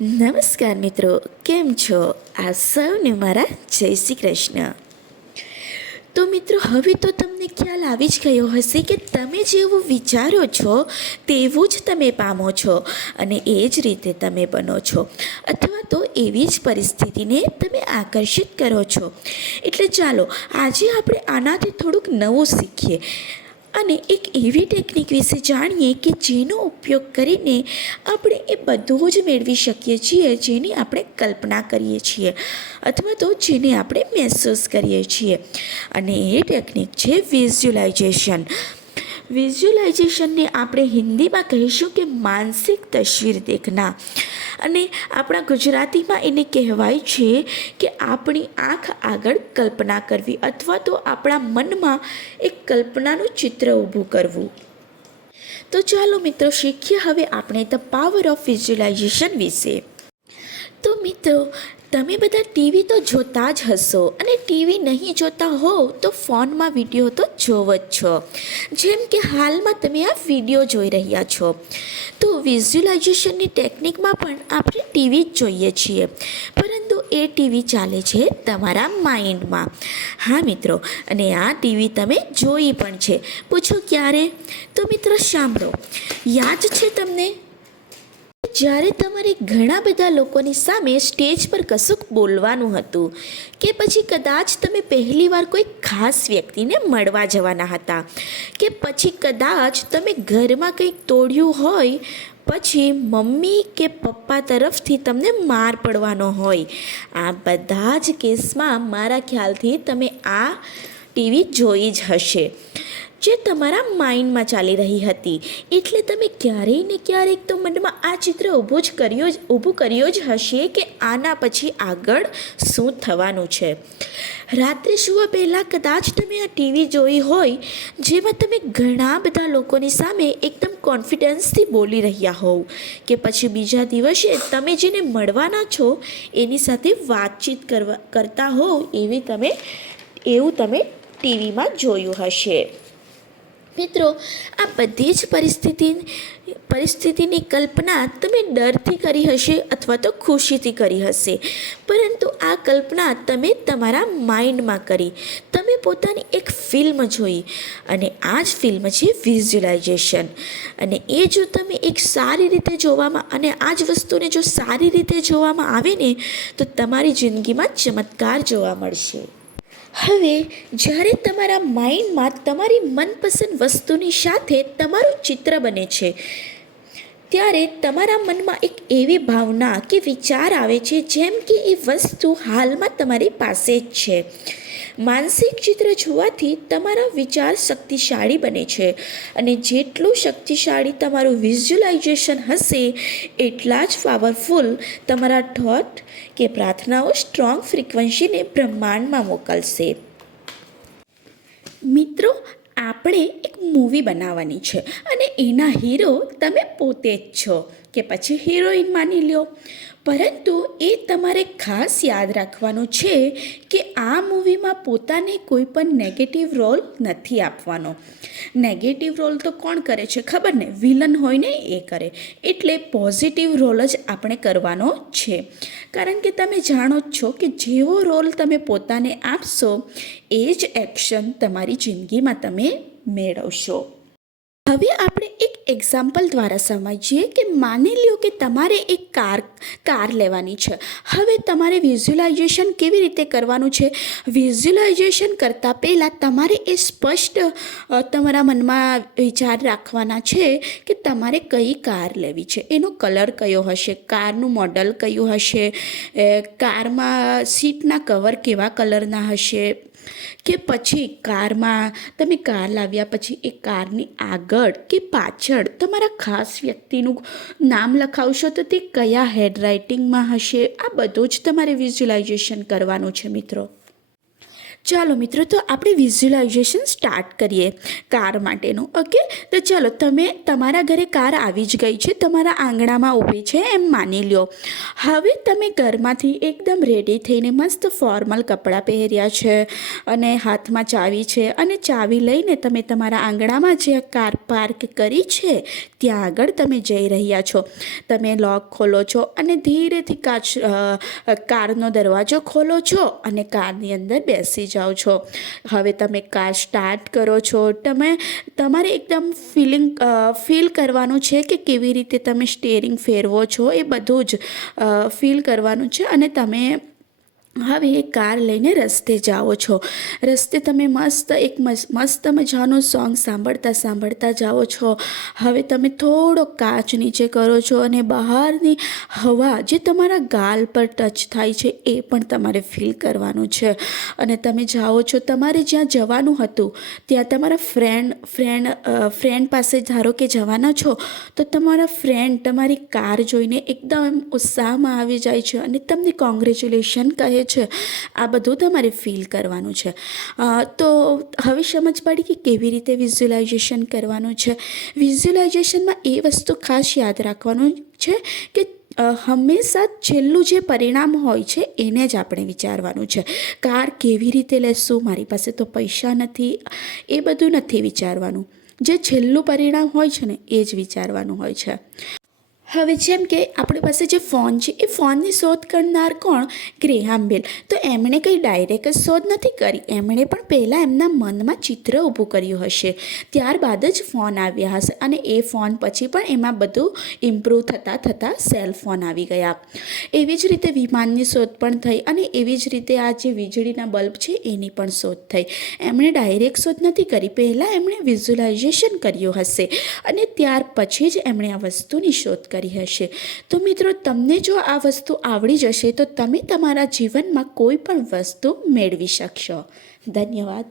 નમસ્કાર મિત્રો, કેમ છો? આ સૌને મારા જય શ્રી કૃષ્ણ. તો મિત્રો, હવે તો તમને ખ્યાલ આવી જ ગયો હશે કે તમે જેવું વિચારો છો તેવું જ તમે પામો છો અને એ જ રીતે તમે બનો છો, અથવા તો એવી જ પરિસ્થિતિને તમે આકર્ષિત કરો છો. એટલે ચાલો આજે આપણે આનાથી થોડુંક નવું શીખીએ અને એક એવી ટેકનિક વિશે જાણીએ કે જેનો ઉપયોગ કરીને આપણે એ બધું જ મેળવી શકીએ છીએ જેની આપણે કલ્પના કરીએ છીએ અથવા તો જેને આપણે મહેસૂસ કરીએ છીએ. અને એ ટેકનિક છે વિઝ્યુલાઇઝેશન. વિઝ્યુલાઇઝેશનને આપણે હિન્દીમાં કહીશું કે માનસિક તસવીર દેખના, અને આપણા ગુજરાતીમાં એને કહેવાય છે કે આપણી આંખ આગળ કલ્પના કરવી અથવા તો આપણા મનમાં એક કલ્પનાનું ચિત્ર ઊભું કરવું. તો ચાલો મિત્રો, શીખીએ હવે આપણે ધ પાવર ઓફ વિઝ્યુલાઇઝેશન વિશે. તો મિત્રો, તમે બધા ટીવી તો જોતા જ હશો, અને ટીવી નહીં જોતા હો તો ફોનમાં વિડીયો તો જોવો જ છો. જેમ કે હાલમાં તમે આ વિડીયો જોઈ રહ્યા છો. તો વિઝ્યુલાઇઝેશનની ટેકનિકમાં પણ આપણે ટીવી જ જોઈએ છીએ, પરંતુ એ ટીવી ચાલે છે તમારા માઇન્ડમાં. હા મિત્રો, અને આ ટીવી તમે જોઈ પણ છે. પૂછો ક્યારે? તો મિત્રો સાંભળો, યાદ છે તમને જ્યારે તમારે ઘણા બધા લોકોની સામે સ્ટેજ પર કશુંક બોલવાનું હતું, કે પછી કદાચ તમે પહેલીવાર કોઈ ખાસ વ્યક્તિને મળવા જવાના હતા, કે પછી કદાચ તમે ઘરમાં કંઈક તોડ્યું હોય, પછી મમ્મી કે પપ્પા તરફથી તમને માર પડવાનો હોય. આ બધા જ કેસમાં મારા ખ્યાલથી તમે આ ટીવી જોઈ જ હશે, જે તમારા માઇન્ડમાં ચાલી રહી હતી. એટલે તમે ક્યારેય ને ક્યારેક તો મનમાં આ ચિત્ર ઊભું કર્યો જ હશે કે આના પછી આગળ શું થવાનું છે. રાત્રે સૂવા પહેલાં કદાચ તમે આ ટીવી જોઈ હોય જેમાં તમે ઘણા બધા લોકોની સામે એકદમ કોન્ફિડન્સથી બોલી રહ્યા હોવ, કે પછી બીજા દિવસે તમે જેને મળવાના છો એની સાથે વાતચીત કરતા હોવ એવું તમે ટીવીમાં જોયું હશે. મિત્રો, આ બધી જ પરિસ્થિતિની કલ્પના તમે ડરથી કરી હશે અથવા તો ખુશીથી કરી હશે, પરંતુ આ કલ્પના તમે તમારા માઇન્ડમાં કરી. તમે પોતાની એક ફિલ્મ જોઈ, અને આ જ ફિલ્મ છે વિઝ્યુલાઇઝેશન. અને એ જો તમે એક સારી રીતે જોવામાં, અને આ જ વસ્તુને જો સારી રીતે જોવામાં આવે ને, તો તમારી જિંદગીમાં ચમત્કાર જોવા મળશે. હવે જ્યારે તમારા માઇન્ડમાં તમારી મનપસંદ વસ્તુની સાથે તમારું ચિત્ર બને છે, ત્યારે તમારા મનમાં એક એવી ભાવના કે વિચાર આવે છે જેમ કે એ વસ્તુ હાલમાં તમારી પાસે જ છે. માનસિક ચિત્ર જોવાથી તમારા વિચાર શક્તિશાળી બને છે, અને જેટલું શક્તિશાળી તમારું વિઝ્યુલાઇઝેશન હશે એટલા જ પાવરફુલ તમારા થોટ કે પ્રાર્થનાઓ સ્ટ્રોંગ ફ્રીક્વન્સીને બ્રહ્માંડમાં મોકલશે. મિત્રો, આપણે એક મૂવી બનાવવાની છે, અને એના હીરો તમે પોતે જ છો, કે પછી હિરોઈન માની લો. પરંતુ એ તમારે ખાસ યાદ રાખવાનું છે કે આ મૂવીમાં પોતાને કોઈ પણ નેગેટિવ રોલ નથી આપવાનો. નેગેટિવ રોલ તો કોણ કરે છે ખબર ને? વિલન હોય ને એ કરે. એટલે પોઝિટિવ રોલ જ આપણે કરવાનો છે, કારણ કે તમે જાણો જ છો કે જેવો રોલ તમે પોતાને આપશો એ જ એક્શન તમારી જિંદગીમાં તમે મેળવશો. હવે આપણે એક એક્ઝામ્પલ દ્વારા સમજીએ કે માની લ્યો કે તમારે એક કાર લેવાની છે. હવે તમારે વિઝ્યુલાઇઝેશન કેવી રીતે કરવાનું છે? વિઝ્યુલાઇઝેશન કરતાં પહેલાં તમારે એ સ્પષ્ટ તમારા મનમાં વિચાર રાખવાના છે કે તમારે કઈ કાર લેવી છે, એનો કલર કયો હશે, કારનું મોડલ કયું હશે, કારમાં સીટના કવર કેવા કલરના હશે, કે પછી તમે કાર લાવ્યા પછી એ કારની આગળ કે પાછળ તમારા ખાસ વ્યક્તિનું નામ લખાવશો તો તે કયા હેન્ડરાઇટિંગમાં હશે. આ બધું જ તમારે વિઝ્યુલાઇઝેશન કરવાનું છે મિત્રો. ચાલો મિત્રો, તો આપણે વિઝ્યુલાઇઝેશન સ્ટાર્ટ કરીએ કાર માટેનું. ઓકે, તો ચાલો, તમે તમારા ઘરે કાર આવી જ ગઈ છે, તમારા આંગણામાં ઊભી છે એમ માની લો. હવે તમે ઘરમાંથી એકદમ રેડી થઈને મસ્ત ફોર્મલ કપડાં પહેર્યા છે અને હાથમાં ચાવી છે, અને ચાવી લઈને તમે તમારા આંગણામાં જે કાર પાર્ક કરી છે ત્યાં આગળ તમે જઈ રહ્યા છો. તમે લોક ખોલો છો અને ધીરેથી કારનો દરવાજો ખોલો છો અને કારની અંદર બેસી જાઓ છો. હવે તમે કાર સ્ટાર્ટ કરો છો. તમારે એકદમ ફીલ કરવાનું છે કે કેવી રીતે તમે સ્ટીયરિંગ ફેરવો છો, એ બધું જ ફીલ કરવાનું છે. અને તમે હવે એ કાર લઈને રસ્તે જાઓ છો. રસ્તે તમે મસ્ત મજાનું સોંગ સાંભળતા જાઓ છો. હવે તમે થોડો કાચ નીચે કરો છો અને બહારની હવા જે તમારા ગાલ પર ટચ થાય છે એ પણ તમારે ફીલ કરવાનું છે. અને તમે જાઓ છો, તમારે જ્યાં જવાનું હતું ત્યાં તમારા ફ્રેન્ડ પાસે ધારો કે જવાના છો, તો તમારા ફ્રેન્ડ તમારી કાર જોઈને એકદમ ઉત્સાહમાં આવી જાય છે અને તમને કોંગ્રેચ્યુલેશન કહે છે. આ બધું તમારે ફીલ કરવાનું છે. તો હવે સમજ પડી કે કેવી રીતે વિઝ્યુલાઇઝેશન કરવાનું છે. વિઝ્યુલાઇઝેશનમાં એ વસ્તુ ખાસ યાદ રાખવાનું છે કે હંમેશા છેલ્લું જે પરિણામ હોય છે એને જ આપણે વિચારવાનું છે. કાર કેવી રીતે લેશું, મારી પાસે તો પૈસા નથી, એ બધું નથી વિચારવાનું. જે છેલ્લું પરિણામ હોય છે ને એ જ વિચારવાનું હોય છે. હવે જેમ કે આપણી પાસે જે ફોન છે, એ ફોનની શોધ કરનાર કોણ? ગ્રેહામ બેલ. તો એમણે કંઈ ડાયરેક્ટ જ શોધ નથી કરી. એમણે પણ પહેલાં એમના મનમાં ચિત્ર ઊભું કર્યું હશે, ત્યારબાદ જ ફોન આવ્યા હશે, અને એ ફોન પછી પણ એમાં બધું ઇમ્પ્રૂવ થતાં સેલ ફોન આવી ગયા. એવી જ રીતે વિમાનની શોધ પણ થઈ, અને એવી જ રીતે આ જે વીજળીના બલ્બ છે એની પણ શોધ થઈ. એમણે ડાયરેક્ટ શોધ નથી કરી, પહેલાં એમણે વિઝ્યુલાઇઝેશન કર્યું હશે અને ત્યાર પછી જ એમણે આ વસ્તુની શોધ કરી હશે. તો મિત્રો, તમને જો આ વસ્તુ આવડી જશે તો તમે તમારા જીવનમાં કોઈ પણ વસ્તુ મેળવી શકશો. ધન્યવાદ.